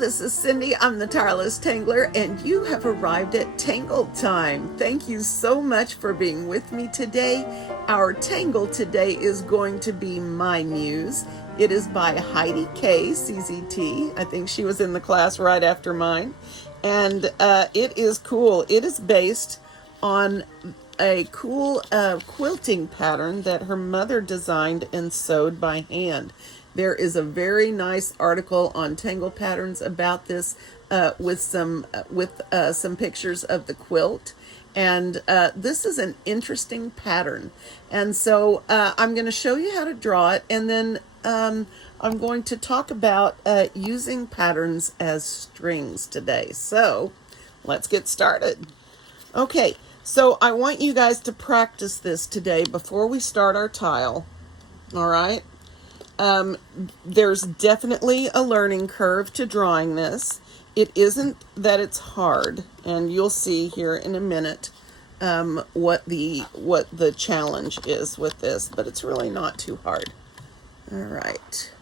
this is Cindy. I'm the Tireless Tangler, and you have arrived at Tangle Time. Thank you so much for being with me today. Our Tangle today is going to be MYMUZE. It is by Heidi Kay, CZT. I think she was in the class right after mine. And it is cool. It is based on a cool quilting pattern that her mother designed and sewed by hand. There is a very nice article on Tangle Patterns about this with some pictures of the quilt. And this is an interesting pattern. And so I'm going to show you how to draw it, and then I'm going to talk about using patterns as strings today. So let's get started. Okay, so I want you guys to practice this today before we start our tile. All right? There's definitely a learning curve to drawing this. It isn't that it's hard, and you'll see here in a minute what the challenge is with this, but it's really not too hard. All right.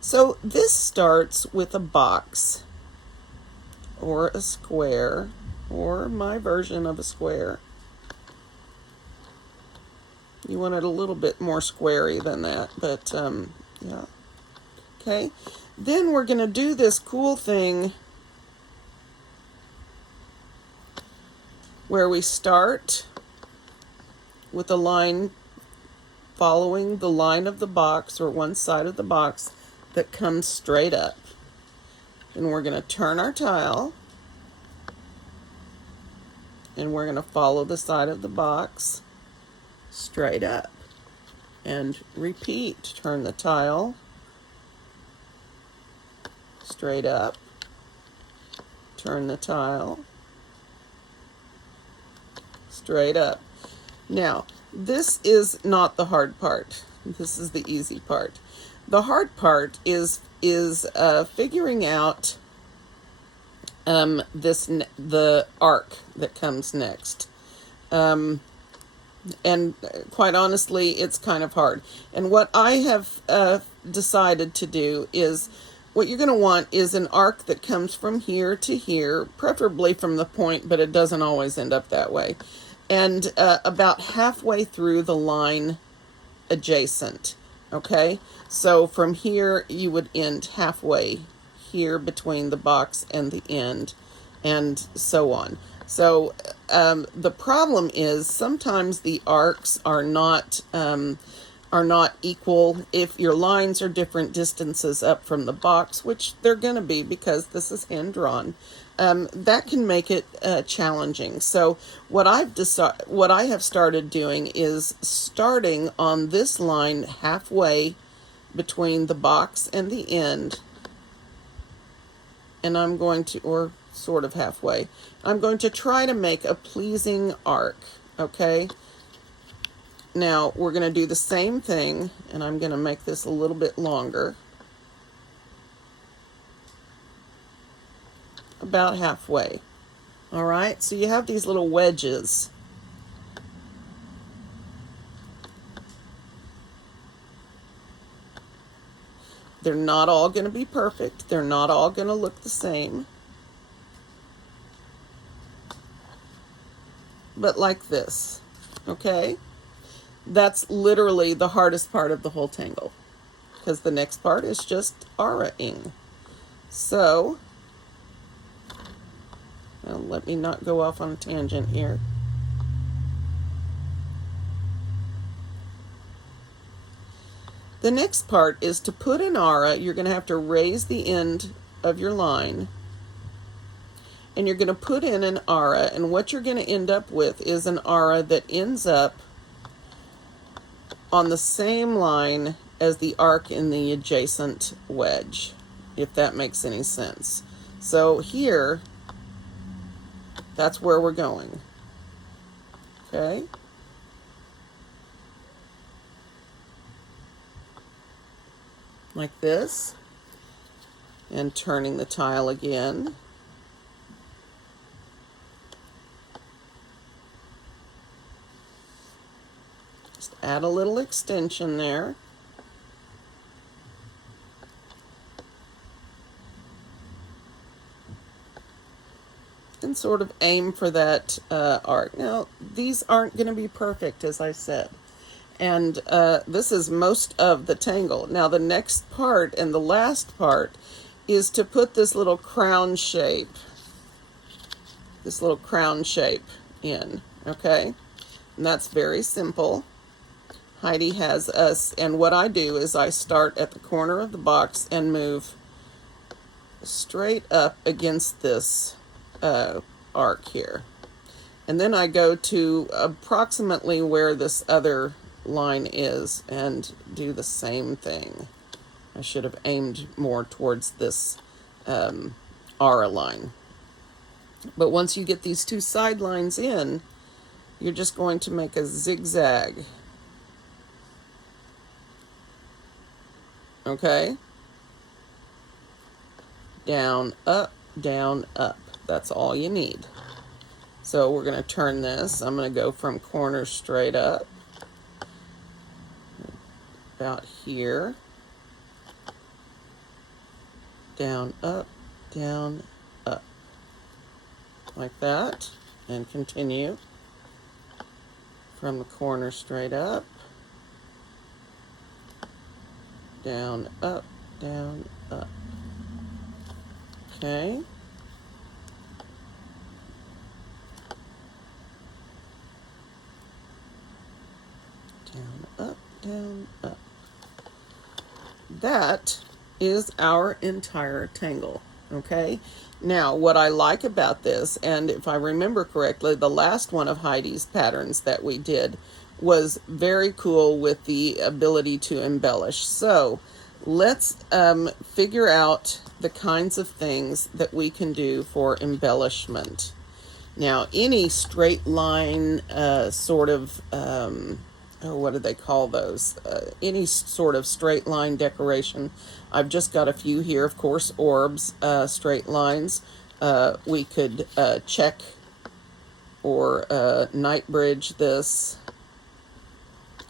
So this starts with a box or a square, or my version of a square. You want it a little bit more squarey than that, but yeah. Okay, then we're going to do this cool thing where we start with a line following the line of the box, or one side of the box that comes straight up. And we're going to turn our tile, and we're going to follow the side of the box straight up, and repeat. Turn the tile straight up, turn the tile straight up. Now, this is not the hard part. This is the easy part. The hard part is figuring out the arc that comes next. And quite honestly, it's kind of hard. And what I have decided to do is, what you're going to want is an arc that comes from here to here, preferably from the point, but it doesn't always end up that way. And about halfway through the line adjacent, okay? So from here, you would end halfway here between the box and the end, and so on. So the problem is sometimes the arcs are not equal. If your lines are different distances up from the box, which they're going to be because this is hand drawn, that can make it challenging. So what I have started doing is starting on this line halfway between the box and the end, and I'm going to, or sort of halfway, I'm going to try to make a pleasing arc, okay? Now, we're going to do the same thing, and I'm going to make this a little bit longer. About halfway. All right, so you have these little wedges. They're not all going to be perfect. They're not all going to look the same. But like this, okay? That's literally the hardest part of the whole tangle, because the next part is just aura-ing. So, well, let me not go off on a tangent here. The next part is to put an aura. You're going to have to raise the end of your line, and you're going to put in an aura, and what you're going to end up with is an aura that ends up on the same line as the arc in the adjacent wedge, if that makes any sense. So here, that's where we're going. Okay? Like this. And turning the tile again. Just add a little extension there. can sort of aim for that arc. Now, these aren't going to be perfect, as I said. And this is most of the tangle. Now, the next part and the last part is to put this little crown shape in, okay? And that's very simple. Heidi has us, and what I do is I start at the corner of the box and move straight up against this arc here. And then I go to approximately where this other line is and do the same thing. I should have aimed more towards this R line. But once you get these two side lines in, you're just going to make a zigzag. Okay? Down, up, down, up. That's all you need. So we're going to turn this. I'm going to go from corner straight up. About here. Down, up, like that, and continue from the corner straight up, down, up, okay, down, up. That is our entire tangle, okay? Now, what I like about this, and if I remember correctly, the last one of Heidi's patterns that we did was very cool with the ability to embellish. So let's figure out the kinds of things that we can do for embellishment. Now, any straight line sort of, what do they call those? Any sort of straight line decoration. I've just got a few here, of course, orbs, straight lines. We could check or night bridge this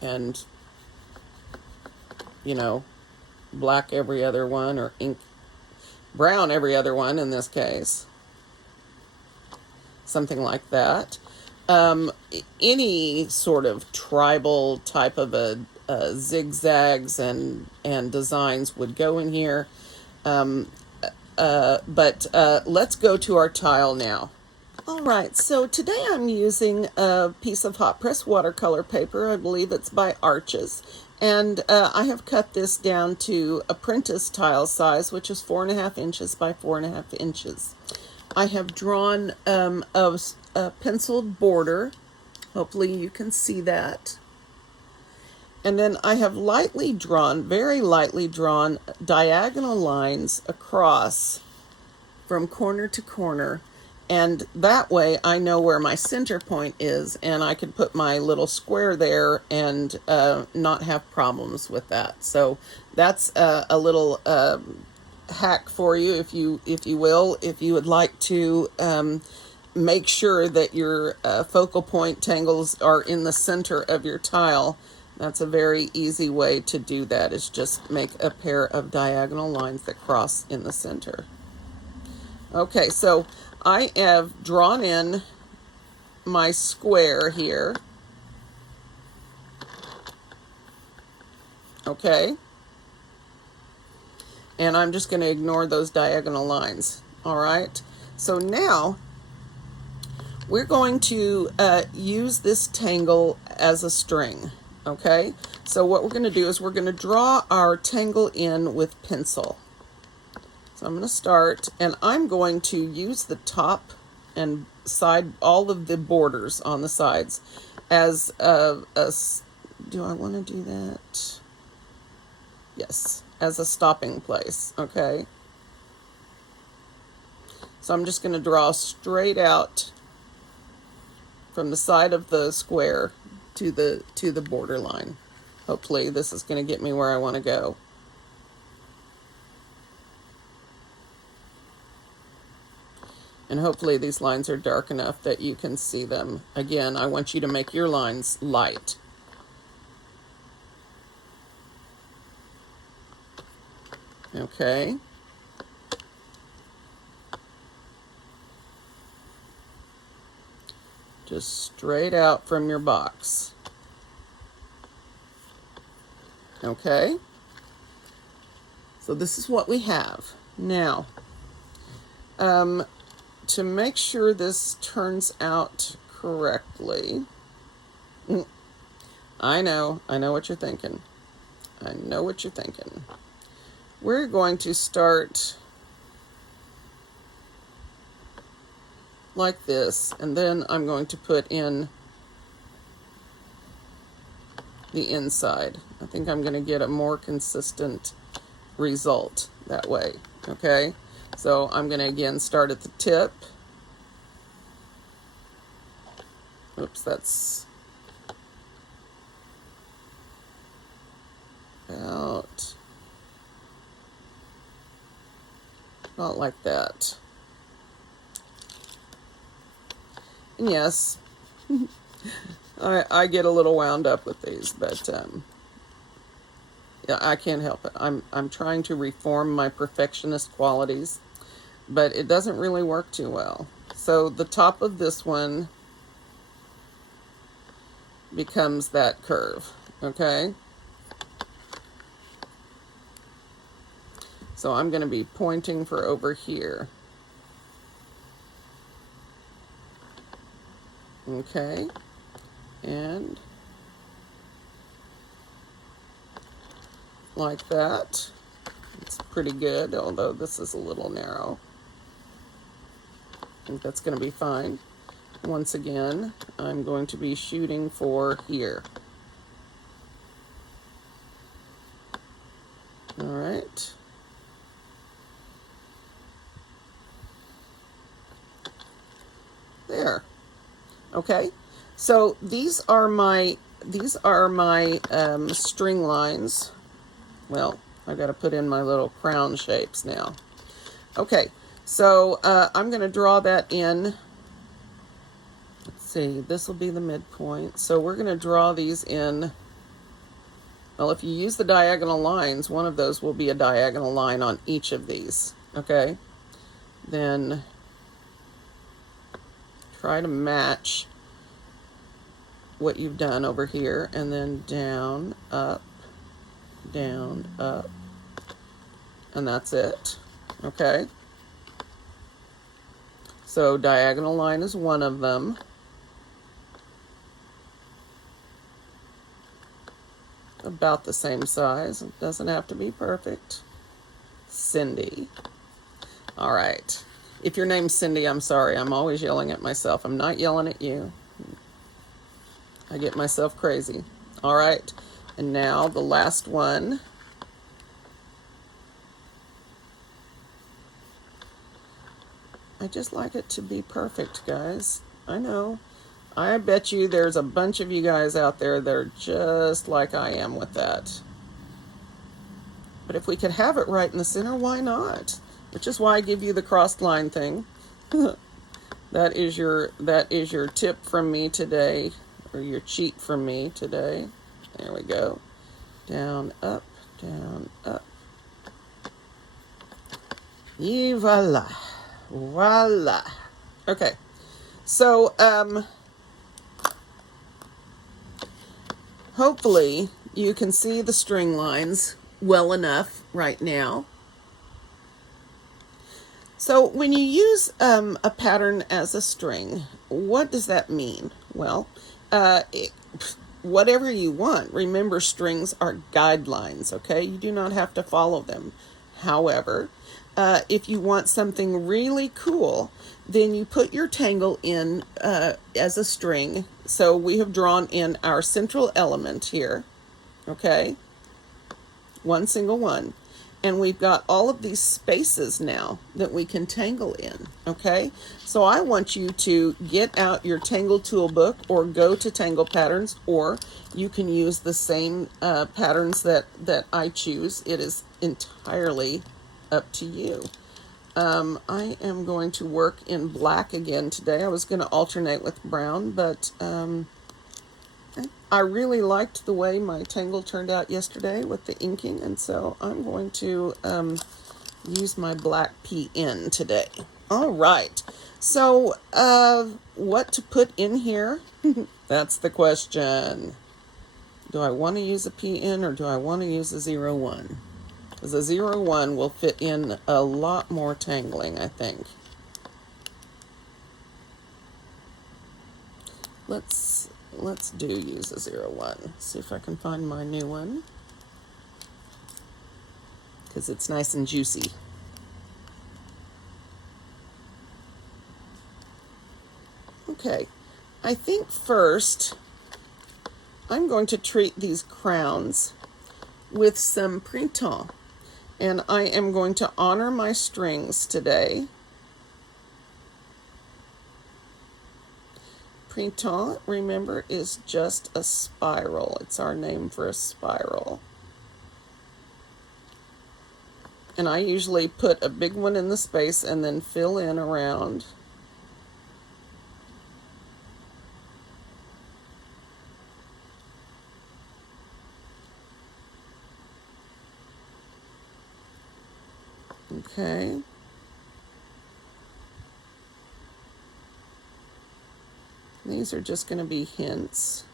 and, you know, black every other one, or ink brown every other one in this case. Something like that. Any sort of tribal type of zigzags and designs would go in here. But let's go to our tile now. All right, so today I'm using a piece of hot press watercolor paper. I believe it's by Arches. And I have cut this down to apprentice tile size, which is 4.5 inches by 4.5 inches. I have drawn a penciled border. Hopefully you can see that. And then I have lightly drawn, very lightly drawn, diagonal lines across from corner to corner. And that way I know where my center point is, and I can put my little square there and not have problems with that. So that's a little hack for you, if you will, if you would like to make sure that your focal point tangles are in the center of your tile. That's a very easy way to do that, is just make a pair of diagonal lines that cross in the center. Okay, so I have drawn in my square here. Okay. And I'm just going to ignore those diagonal lines. All right. So now we're going to use this tangle as a string. Okay. So what we're going to do is we're going to draw our tangle in with pencil. So I'm going to start, and I'm going to use the top and side, all of the borders on the sides as do I want to do that? Yes, as a stopping place, okay? So I'm just going to draw straight out from the side of the square to the border line. Hopefully this is going to get me where I want to go. And hopefully these lines are dark enough that you can see them. Again, I want you to make your lines light. Okay. just straight out from your box. Okay, so this is what we have. Now, to make sure this turns out correctly, I know what you're thinking. I know what you're thinking. We're going to start like this, and then I'm going to put in the inside. I think I'm going to get a more consistent result that way. Okay, so I'm going to again start at the tip. Oops, that's about like that. And yes, I get a little wound up with these, but yeah, I can't help it. I'm trying to reform my perfectionist qualities, but it doesn't really work too well. So the top of this one becomes that curve, okay? So I'm going to be pointing for over here. Okay, and like that. It's pretty good, although this is a little narrow. I think that's going to be fine. Once again, I'm going to be shooting for here. All right. There. Okay. So these are my string lines. Well, I've got to put in my little crown shapes now. Okay. So I'm going to draw that in. Let's see. This will be the midpoint. So we're going to draw these in. Well, if you use the diagonal lines, one of those will be a diagonal line on each of these. Okay. Then try to match what you've done over here, and then down, up, and that's it. Okay, so diagonal line is one of them. About the same size. It doesn't have to be perfect. Cindy. All right. If your name's Cindy, I'm sorry. I'm always yelling at myself. I'm not yelling at you. I get myself crazy. All right. And now the last one. I just like it to be perfect, guys. I know. I bet you there's a bunch of you guys out there that are just like I am with that. But if we could have it right in the center, why not? Which is why I give you the crossed line thing. That is your tip from me today, or your cheat from me today. There we go. Down, up, down, up. Et voila. Voila. Okay. So, hopefully you can see the string lines well enough right now. So when you use a pattern as a string, what does that mean? Well, whatever you want. Remember, strings are guidelines, okay? You do not have to follow them. However, if you want something really cool, then you put your tangle in as a string. So we have drawn in our central element here, okay? One single one. And we've got all of these spaces now that we can tangle in, okay? So I want you to get out your Tangle Toolbook or go to Tangle Patterns, or you can use the same patterns that I choose. It is entirely up to you. I am going to work in black again today. I was going to alternate with brown, but I really liked the way my tangle turned out yesterday with the inking, and so I'm going to use my black PN today. All right. So, what to put in here? That's the question. Do I want to use a PN or do I want to use a 01? Because a 01 will fit in a lot more tangling, I think. Let's use a 01. See if I can find my new one. Because it's nice and juicy. Okay, I think first I'm going to treat these crowns with some printemps. And I am going to honor my strings today. Printemps, remember, is just a spiral. It's our name for a spiral. And I usually put a big one in the space and then fill in around. Okay. These are just going to be hints.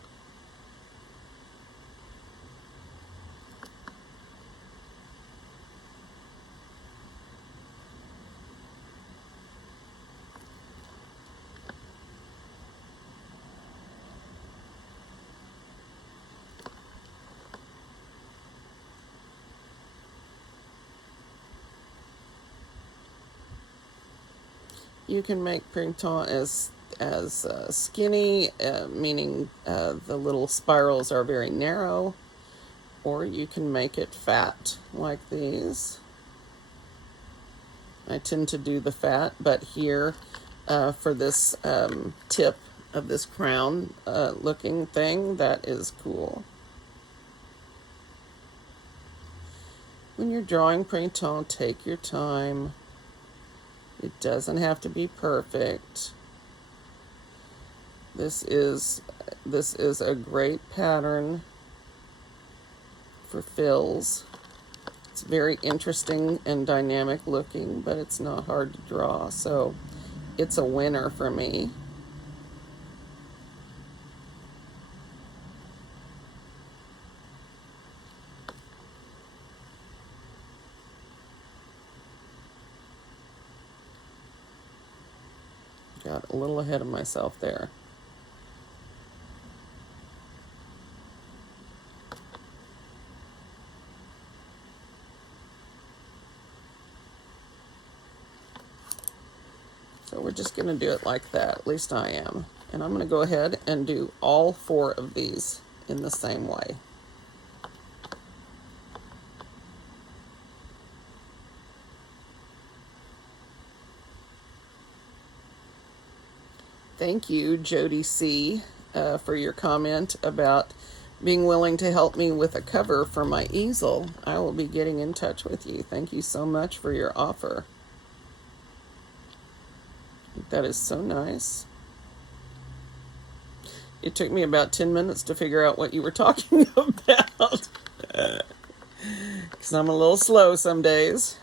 You can make printemps as skinny, meaning the little spirals are very narrow, or you can make it fat like these. I tend to do the fat, but here for this tip of this crown looking thing, that is cool. When you're drawing printemps, take your time. It doesn't have to be perfect. This is a great pattern for fills. It's very interesting and dynamic looking, but it's not hard to draw, so it's a winner for me. Got a little ahead of myself there. So we're just going to do it like that, at least I am. And I'm going to go ahead and do all 4 of these in the same way. Thank you, Jody C., for your comment about being willing to help me with a cover for my easel. I will be getting in touch with you. Thank you so much for your offer. That is so nice. It took me about 10 minutes to figure out what you were talking about. Because I'm a little slow some days.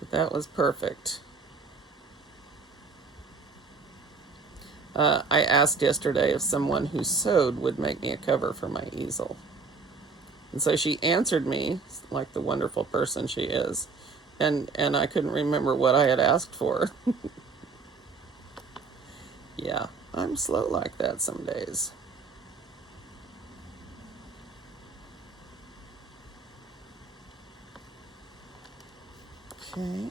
But that was perfect. I asked yesterday if someone who sewed would make me a cover for my easel. And so she answered me like the wonderful person she is. And I couldn't remember what I had asked for. Yeah, I'm slow like that some days. Okay.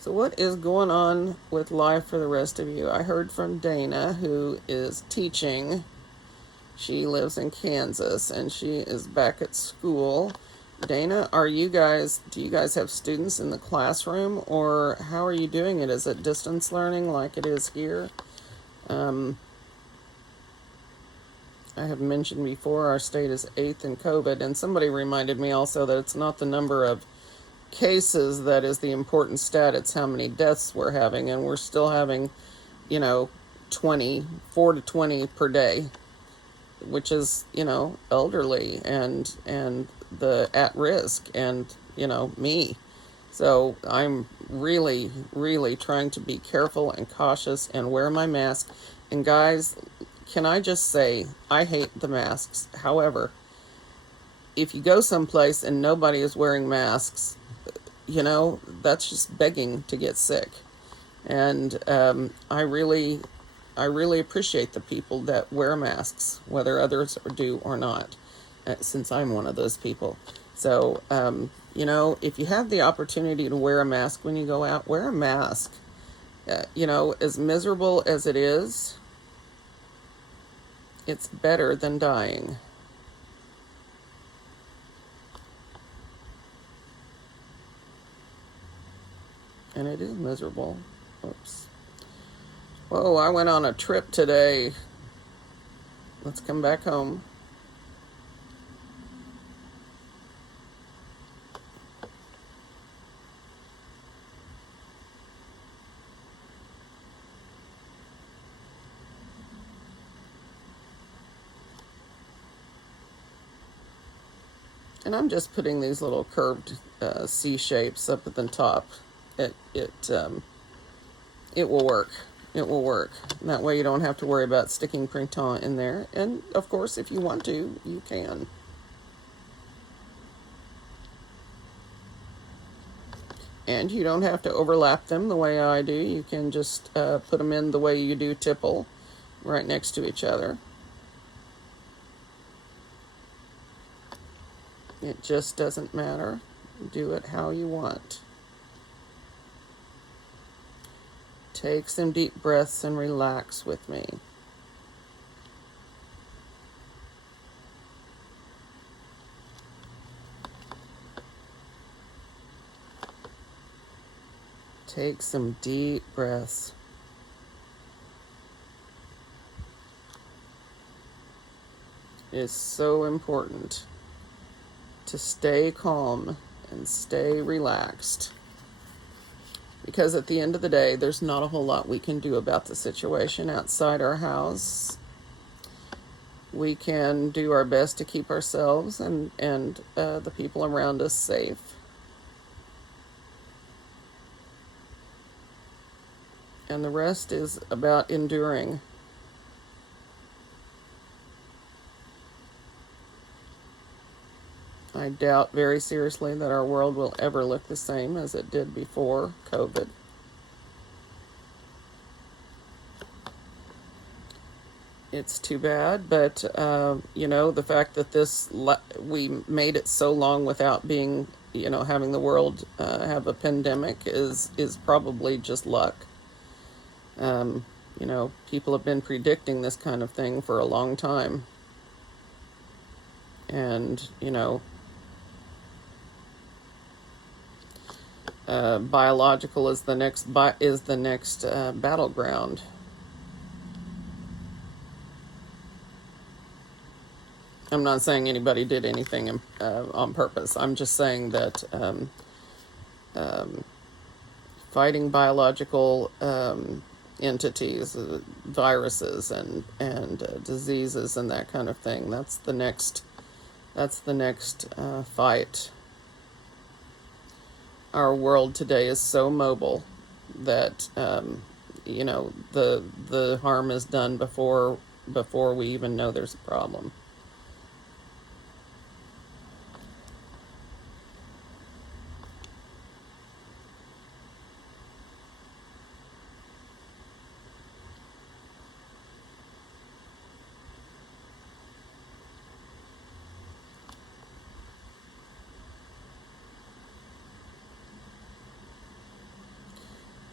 So what is going on with life for the rest of you? I heard from Dana, who is teaching. She lives in Kansas, and she is back at school. Dana, do you guys have students in the classroom, or how are you doing it? Is it distance learning like it is here? I have mentioned before our state is 8th in COVID, and somebody reminded me also that it's not the number of cases that is the important stat, it's how many deaths we're having, and we're still having, 4 to 20 per day, which is, elderly and the at risk and, me. So I'm really, really trying to be careful and cautious and wear my mask. And guys, can I just say, I hate the masks. However, if you go someplace and nobody is wearing masks, that's just begging to get sick. And I really appreciate the people that wear masks, whether others do or not, since I'm one of those people. So, if you have the opportunity to wear a mask when you go out, wear a mask. As miserable as it is, it's better than dying. And it is miserable. Oops. Whoa, I went on a trip today. Let's come back home. And I'm just putting these little curved C shapes up at the top. It will work. It will work. And that way you don't have to worry about sticking printemps in there. And of course, if you want to, you can. And you don't have to overlap them the way I do. You can just put them in the way you do tipple, right next to each other. It just doesn't matter. Do it how you want. Take some deep breaths and relax with me. Take some deep breaths. It is so important to stay calm and stay relaxed. Because at the end of the day, there's not a whole lot we can do about the situation outside our house. We can do our best to keep ourselves and the people around us safe. And the rest is about enduring. I doubt very seriously that our world will ever look the same as it did before COVID. It's too bad, but the fact that we made it so long without being, having the world have a pandemic is probably just luck. People have been predicting this kind of thing for a long time, and biological is the next battleground. I'm not saying anybody did anything on purpose. I'm just saying that fighting biological entities, viruses and diseases and that kind of thing, that's the next fight. Our world today is so mobile that the harm is done before we even know there's a problem.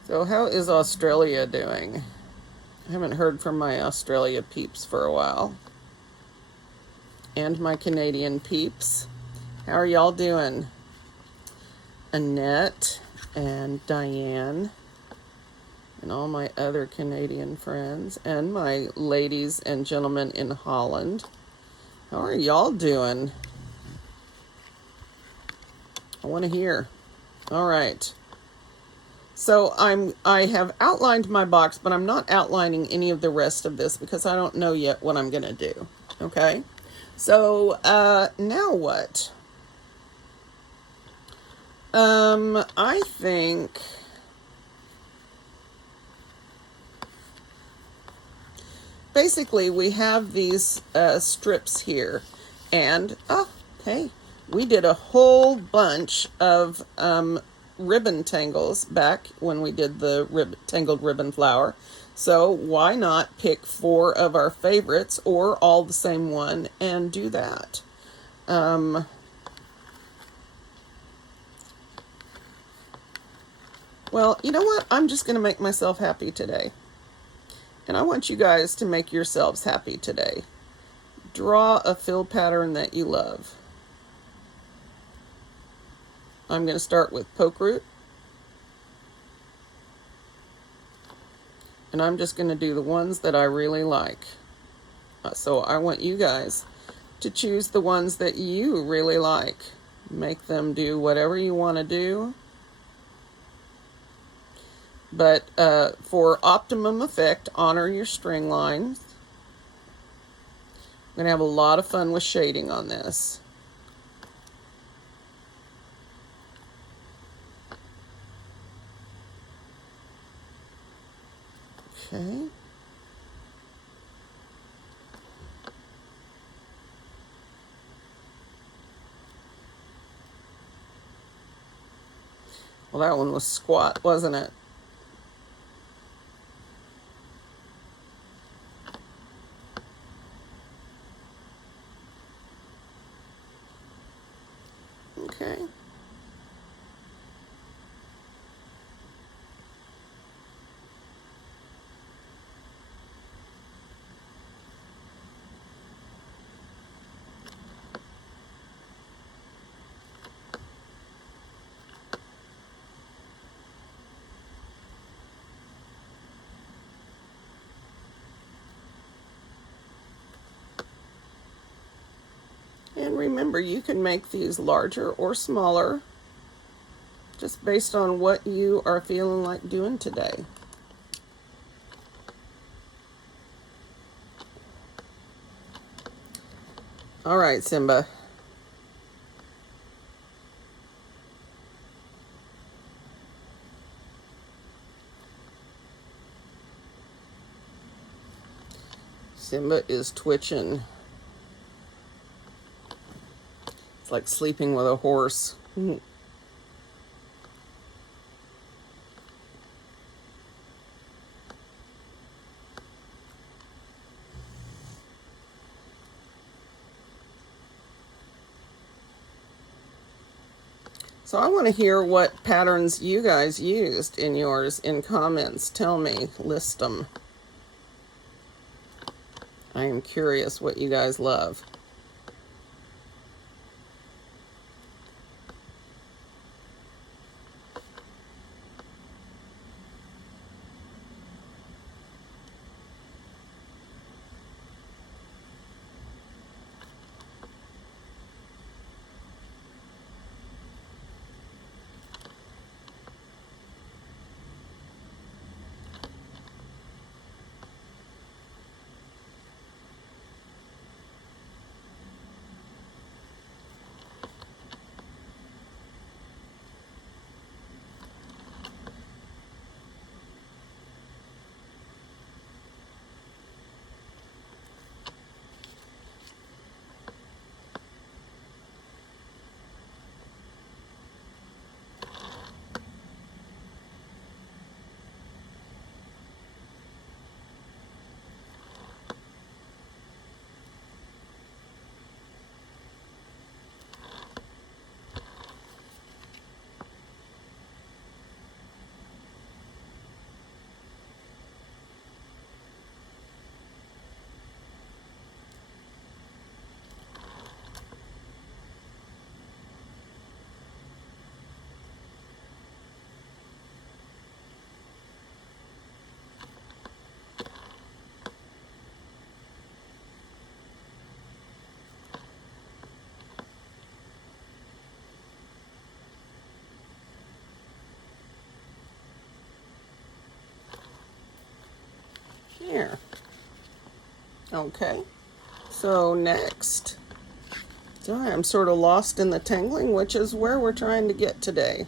So how is Australia doing? I haven't heard from my Australia peeps for a while. And my Canadian peeps. How are y'all doing? Annette and Diane and all my other Canadian friends and my ladies and gentlemen in Holland. How are y'all doing? I want to hear. All right. So I have outlined my box, but I'm not outlining any of the rest of this because I don't know yet what I'm going to do. Okay? So now what? I think basically we have these strips here, and oh, hey, we did a whole bunch of ribbon tangles back when we did the tangled ribbon flower. So why not pick 4 of our favorites or all the same one and do that? Well, you know what? I'm just going to make myself happy today. And I want you guys to make yourselves happy today. Draw a fill pattern that you love. I'm going to start with poke root. And I'm just going to do the ones that I really like. So I want you guys to choose the ones that you really like. Make them do whatever you want to do. But for optimum effect, honor your string lines. I'm going to have a lot of fun with shading on this. Okay. Well, that one was squat, wasn't it? Okay. And remember, you can make these larger or smaller, just based on what you are feeling like doing today. All right, Simba. Simba is twitching. It's like sleeping with a horse. So I want to hear what patterns you guys used in yours in comments. Tell me, list them. I am curious what you guys love. Here. Okay. So next, so I'm sort of lost in the tangling, which is where we're trying to get today.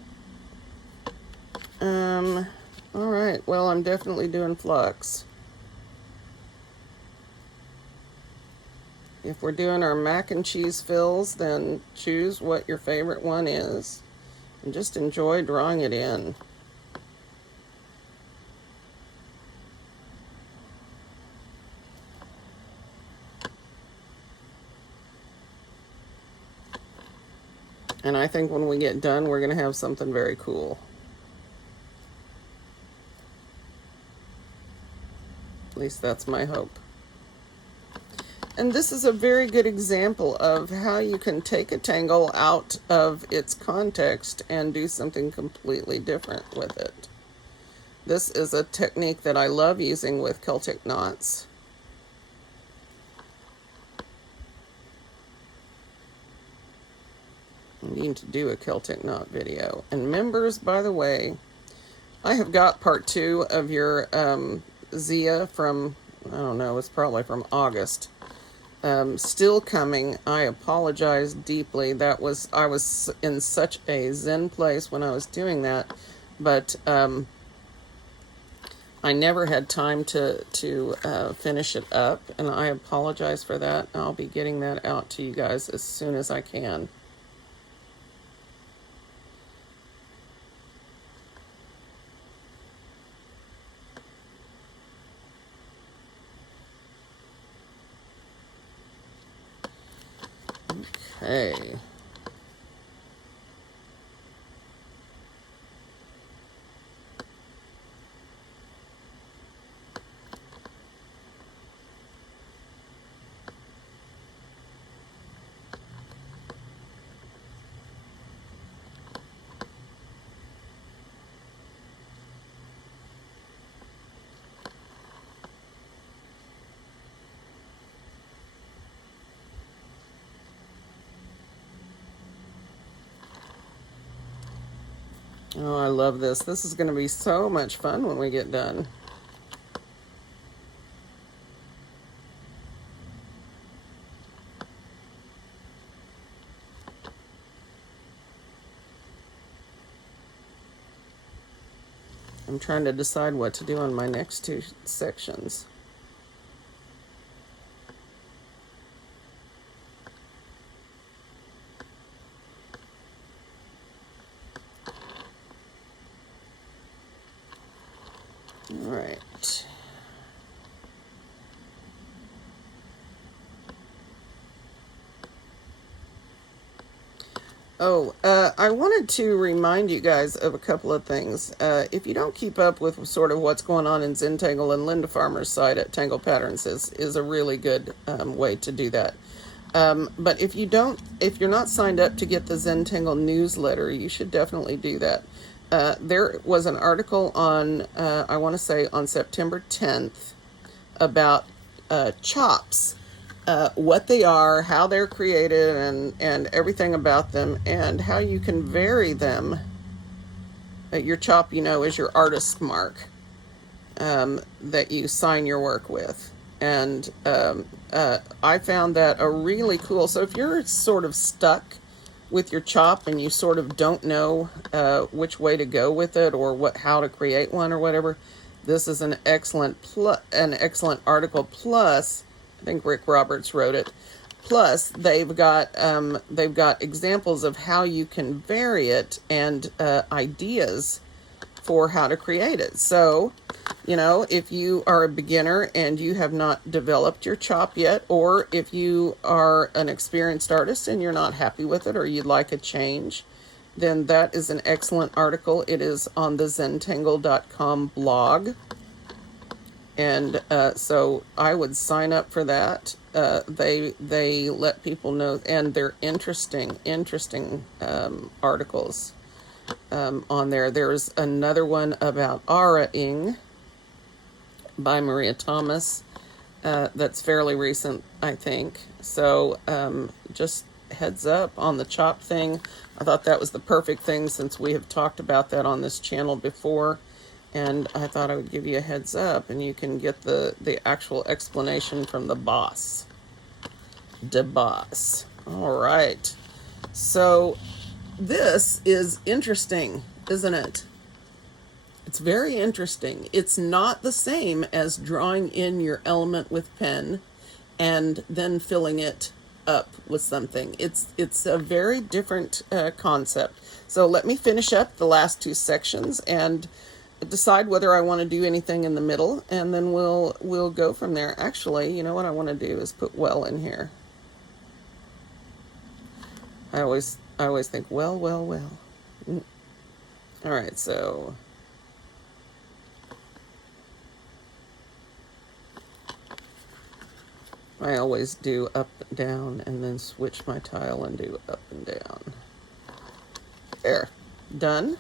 All right. Well, I'm definitely doing flux. If we're doing our mac and cheese fills, then choose what your favorite one is and just enjoy drawing it in. And I think when we get done, we're going to have something very cool. At least that's my hope. And this is a very good example of how you can take a tangle out of its context and do something completely different with it. This is a technique that I love using with Celtic knots. I need to do a Celtic knot video. And members, by the way, I have got part 2 of your Zia from, I don't know, it's probably from August. Still coming. I apologize deeply. I was in such a zen place when I was doing that, but I never had time to finish it up, and I apologize for that. I'll be getting that out to you guys as soon as I can. Okay. Oh, I love this. This is going to be so much fun when we get done. I'm trying to decide what to do on my next 2 sections. All right. Oh, I wanted to remind you guys of a couple of things. If you don't keep up with sort of what's going on in Zentangle, and Linda Farmer's site at Tangle Patterns is a really good way to do that. But if you're not signed up to get the Zentangle newsletter, you should definitely do that. There was an article on, I want to say on September 10th, about chops. What they are, how they're created, and everything about them, and how you can vary them. Your chop, is your artist mark that you sign your work with. And I found that a really cool, so if you're sort of stuck with your chop and you sort of don't know which way to go with it or how to create one or whatever, this is an excellent article. Plus, I think Rick Roberts wrote it. Plus, they've got examples of how you can vary it and ideas for how to create it. So, if you are a beginner and you have not developed your chop yet, or if you are an experienced artist and you're not happy with it or you'd like a change, then that is an excellent article. It is on the Zentangle.com blog. And so I would sign up for that. They let people know, and they're interesting articles on there. There's another one about aura-ing by Maria Thomas that's fairly recent, I think. So just heads up on the chop thing. I thought that was the perfect thing since we have talked about that on this channel before. And I thought I would give you a heads up, and you can get the actual explanation from the boss. The boss. All right. So this is interesting, isn't it? It's very interesting. It's not the same as drawing in your element with pen and then filling it up with something. It's a very different concept. So let me finish up the last two sections and decide whether I want to do anything in the middle, and then we'll go from there. Actually, you know what I want to do is put well in here. I always think well. All right, so I always do up and down and then switch my tile and do up and down. There, done.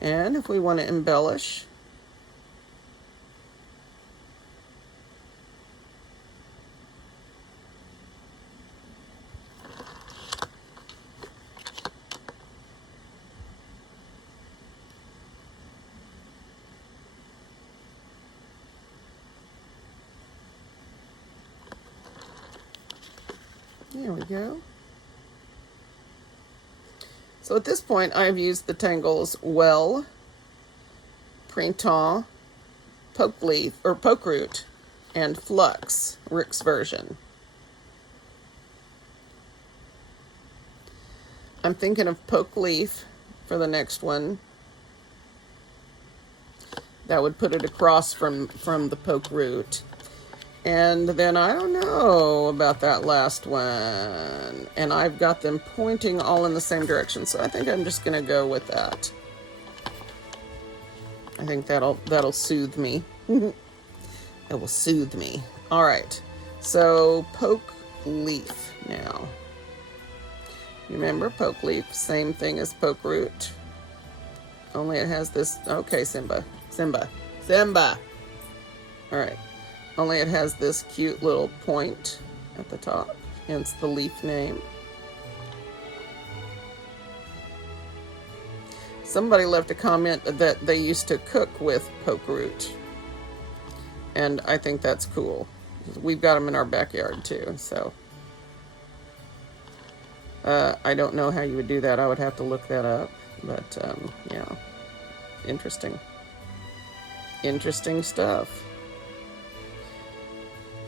And if we want to embellish, there we go. So at this point, I've used the tangles well, printemps, poke leaf, or poke root, and flux, Rick's version. I'm thinking of poke leaf for the next one. That would put it across from the poke root. And then I don't know about that last one. And I've got them pointing all in the same direction, so I think I'm just going to go with that. I think that'll soothe me. It will soothe me. All right. So poke leaf now. Remember, poke leaf, same thing as poke root. Only it has this. Okay, Simba. All right. Only it has this cute little point at the top, hence the leaf name. Somebody left a comment that they used to cook with poke root, and I think that's cool. We've got them in our backyard too, so I don't know how you would do that. I would have to look that up, but yeah, interesting stuff.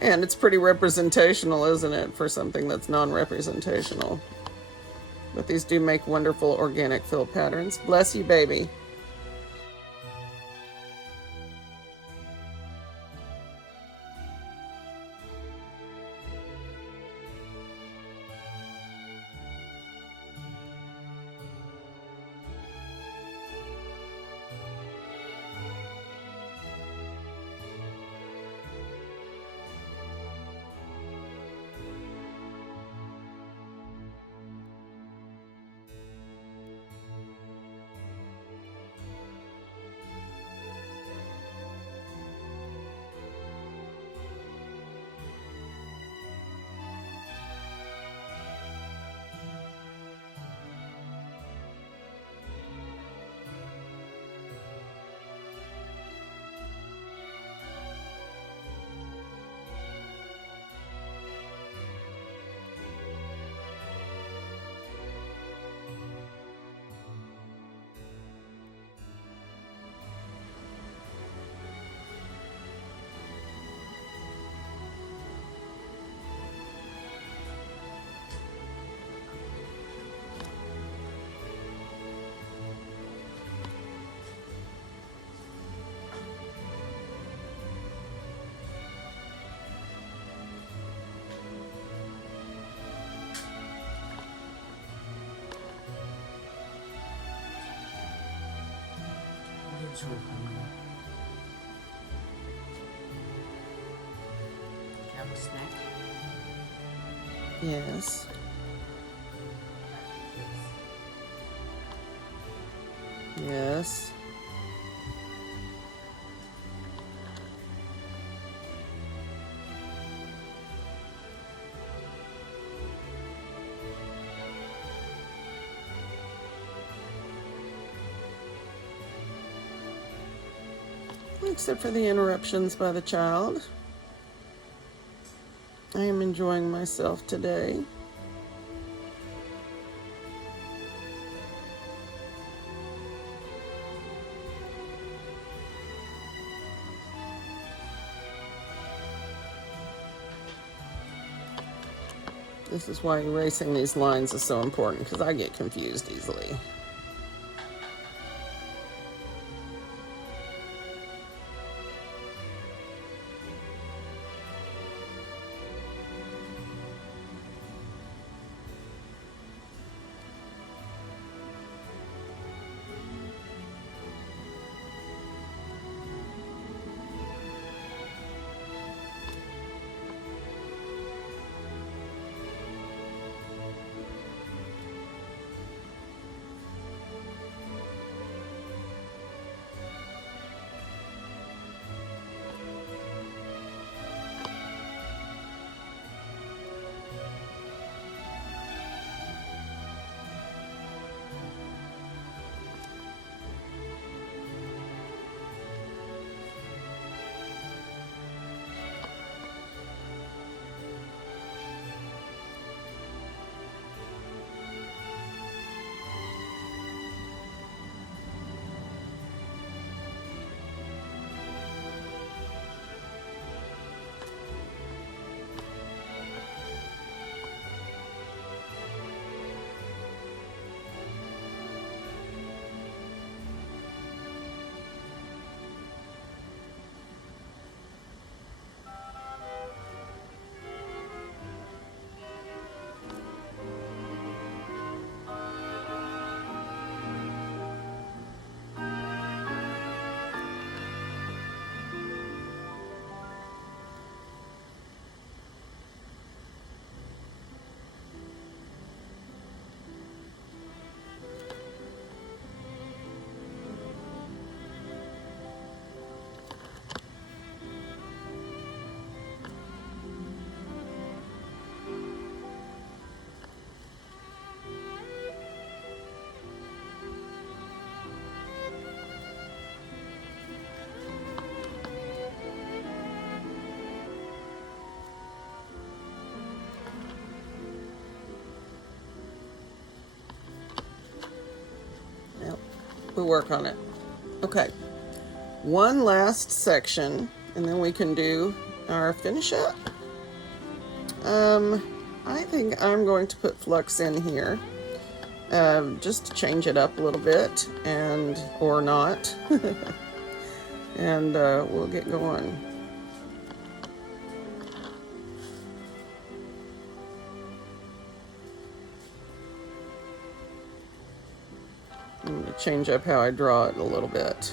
And it's pretty representational, isn't it, for something that's non-representational. But these do make wonderful organic fill patterns. Bless you, baby. Do you have a snack? Yes. Yes. except for the interruptions by the child. I am enjoying myself today. This is why erasing these lines is so important, because I get confused easily. We'll work on it. Okay, one last section, and then we can do our finish up. I think I'm going to put flux in here, just to change it up a little bit, and or not, and we'll get going. I'm going to change up how I draw it a little bit.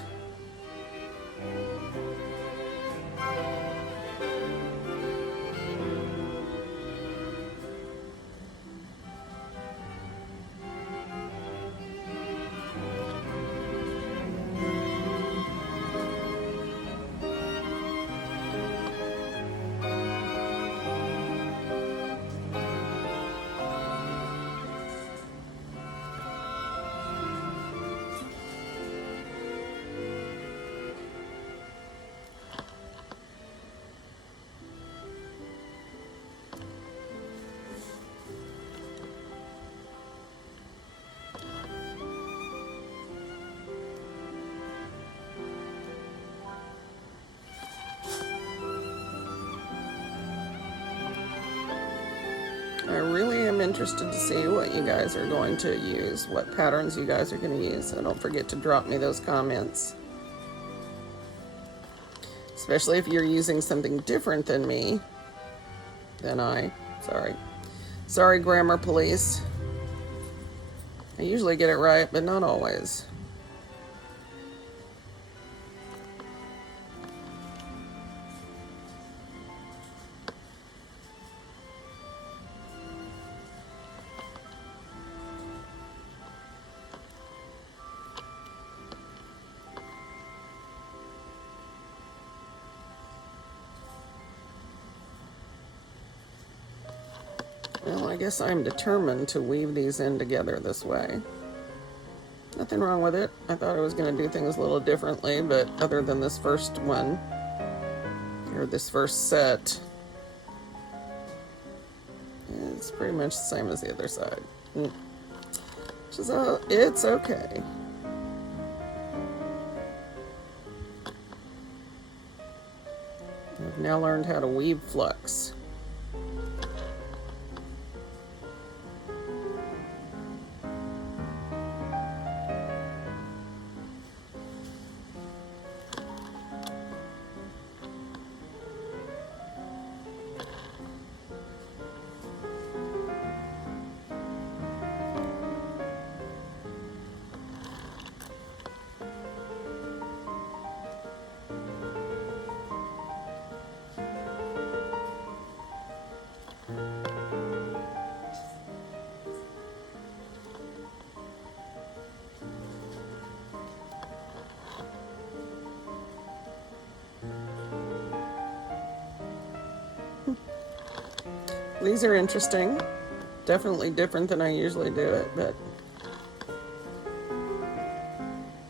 I really am interested to see what you guys are going to use, what patterns you guys are going to use. So don't forget to drop me those comments. Especially if you're using something different than me, than I. Sorry, grammar police. I usually get it right, but not always. Well, I guess I'm determined to weave these in together this way. Nothing wrong with it. I thought I was going to do things a little differently, but other than this first one, or this first set, it's pretty much the same as the other side. Which is it's okay. I've now learned how to weave flux. These are interesting. Definitely different than I usually do it, but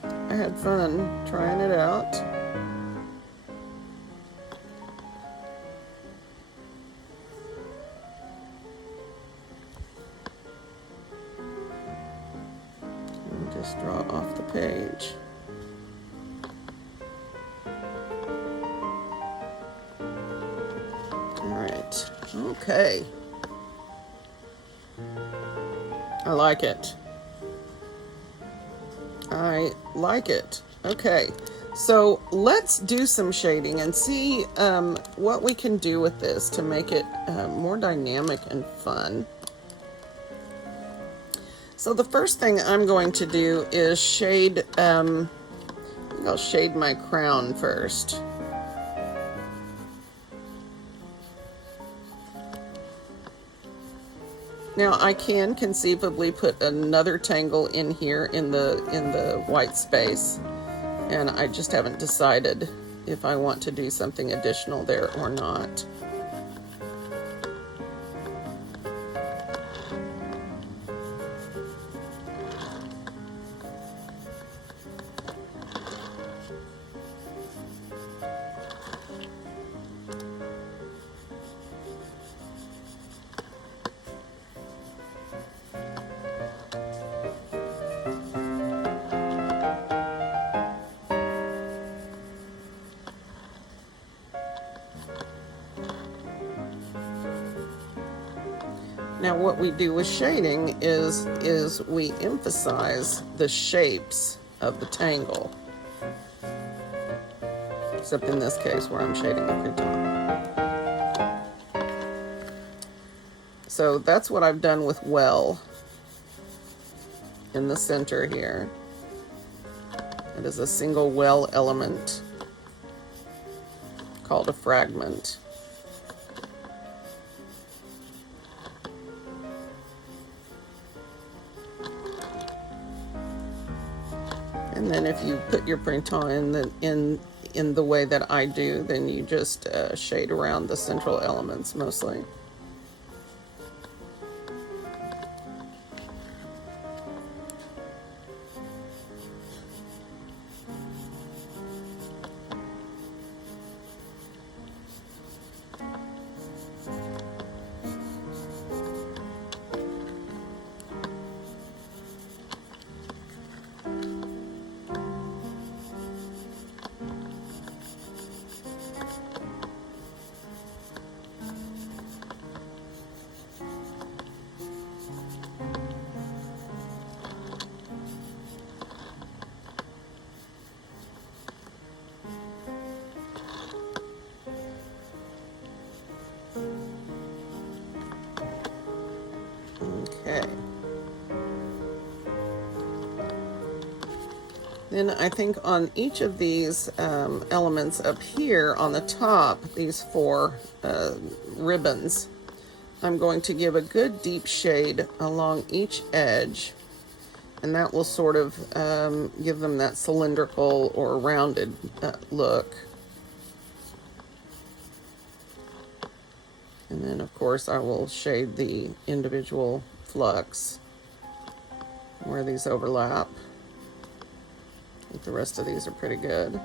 I had fun trying it out. And just draw off the page. Alright, okay. I like it. I like it. Okay, so let's do some shading and see what we can do with this to make it more dynamic and fun. So the first thing I'm going to do is shade, I think I'll shade my crown first. Now I can conceivably put another tangle in here in the white space, and I just haven't decided if I want to do something additional there or not. Now what we do with shading is we emphasize the shapes of the tangle. Except in this case where I'm shading the crouton. So that's what I've done with well in the center here. It is a single well element called a fragment. And then if you put your crouton in the way that I do, then you just shade around the central elements mostly. Okay. Then I think on each of these elements up here on the top, these four ribbons, I'm going to give a good deep shade along each edge, and that will sort of give them that cylindrical or rounded look. And then of course I will shade the individual flux where these overlap. think the rest of these are pretty good.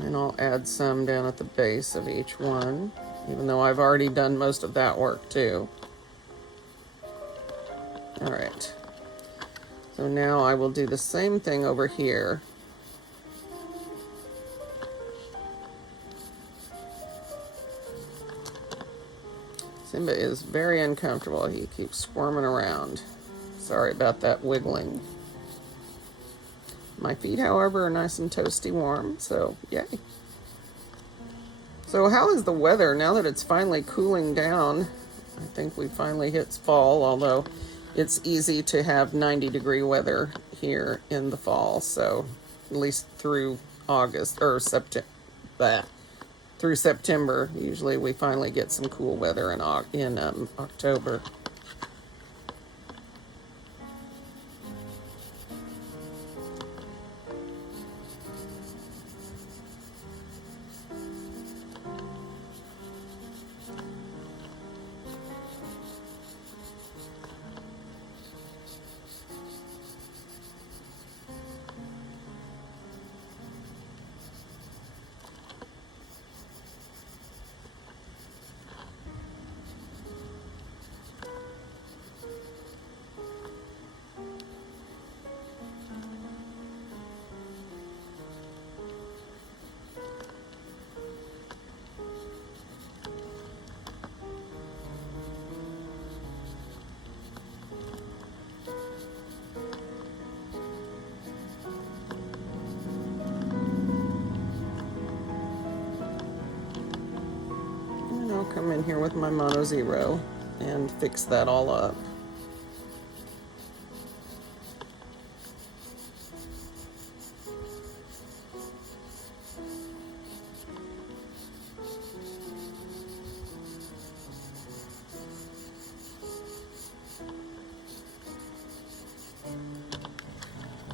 And I'll add some down at the base of each one, even though I've already done most of that work too. All right. So now I will do the same thing over here. Simba is very uncomfortable. He keeps squirming around. Sorry about that wiggling. My feet, however, are nice and toasty warm, so yay. So how is the weather now that it's finally cooling down? I think we finally hit fall, although it's easy to have 90-degree weather here in the fall, so at least through August or September. Through September, usually we finally get some cool weather in October. I'll come in here with my Mono Zero and fix that all up.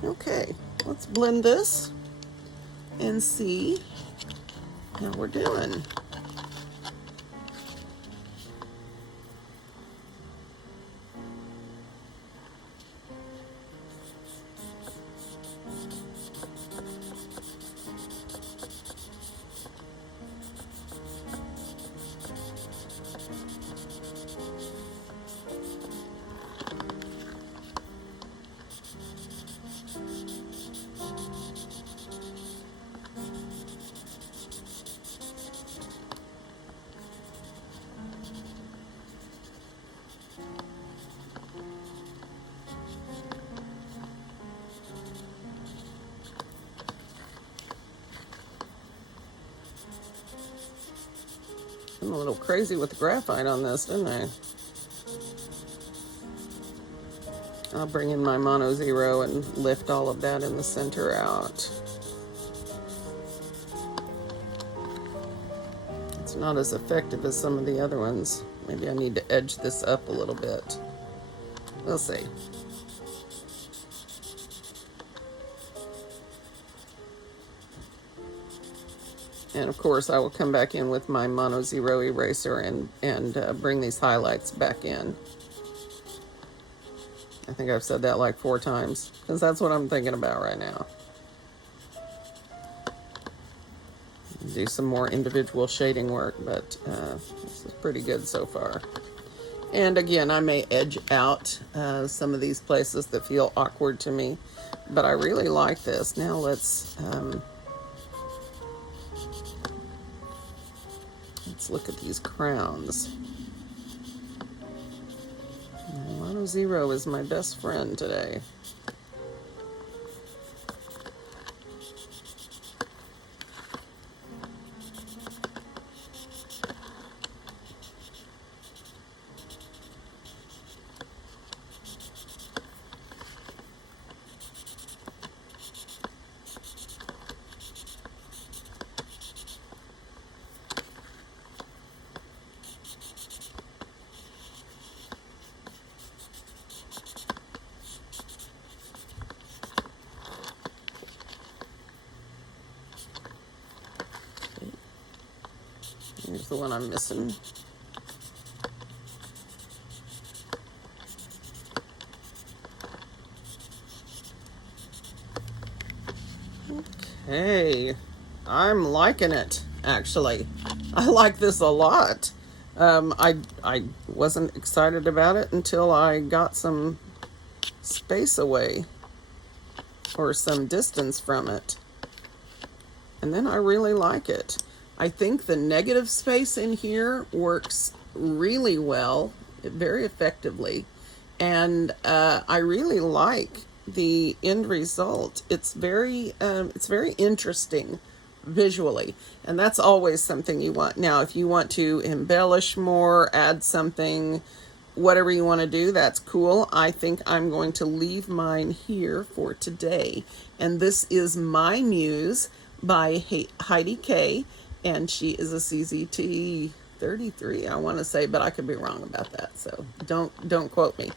Okay, let's blend this and see how we're doing. I'm a little crazy with the graphite on this, didn't I? I'll bring in my Mono Zero and lift all of that in the center out. It's not as effective as some of the other ones. Maybe I need to edge this up a little bit. We'll see. And of course, I will come back in with my Mono Zero eraser and bring these highlights back in. I think I've said that like 4 times, because that's what I'm thinking about right now. Do some more individual shading work, but this is pretty good so far. And again, I may edge out some of these places that feel awkward to me, but I really like this. Now let's look at these crowns. Mono Zero is my best friend today. Here's the one I'm missing. Hey, I'm liking it, actually. I like this a lot. I wasn't excited about it until I got some space away or some distance from it. And then I really like it. I think the negative space in here works really well, very effectively. And I really like the end result. It's very interesting visually, and that's always something you want. Now, if you want to embellish more, add something, whatever you want to do, that's cool. I think I'm going to leave mine here for today. And this is MYMUZE by Heidi Kay, and she is a CZT 33, I want to say, but I could be wrong about that, so don't quote me.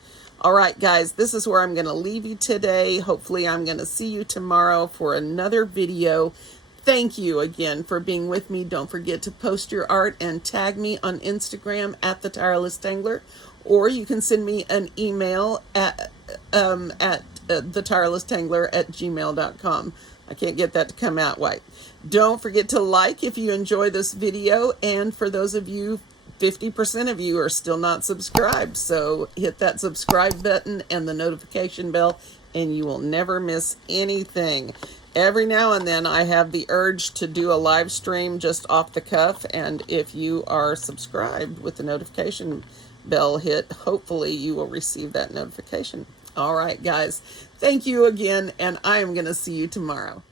All right, guys, this is where I'm going to leave you today. Hopefully I'm going to see you tomorrow for another video. Thank you again for being with me. Don't forget to post your art and tag me on Instagram at The Tireless Tangler, or you can send me an email at thetirelesstangler@gmail.com. I can't get that to come out right. Don't forget to like if you enjoy this video, and for those of you, 50% of you are still not subscribed, so hit that subscribe button and the notification bell, and you will never miss anything. Every now and then I have the urge to do a live stream just off the cuff, and if you are subscribed with the notification bell hit, hopefully you will receive that notification. All right, guys, thank you again, and I am going to see you tomorrow.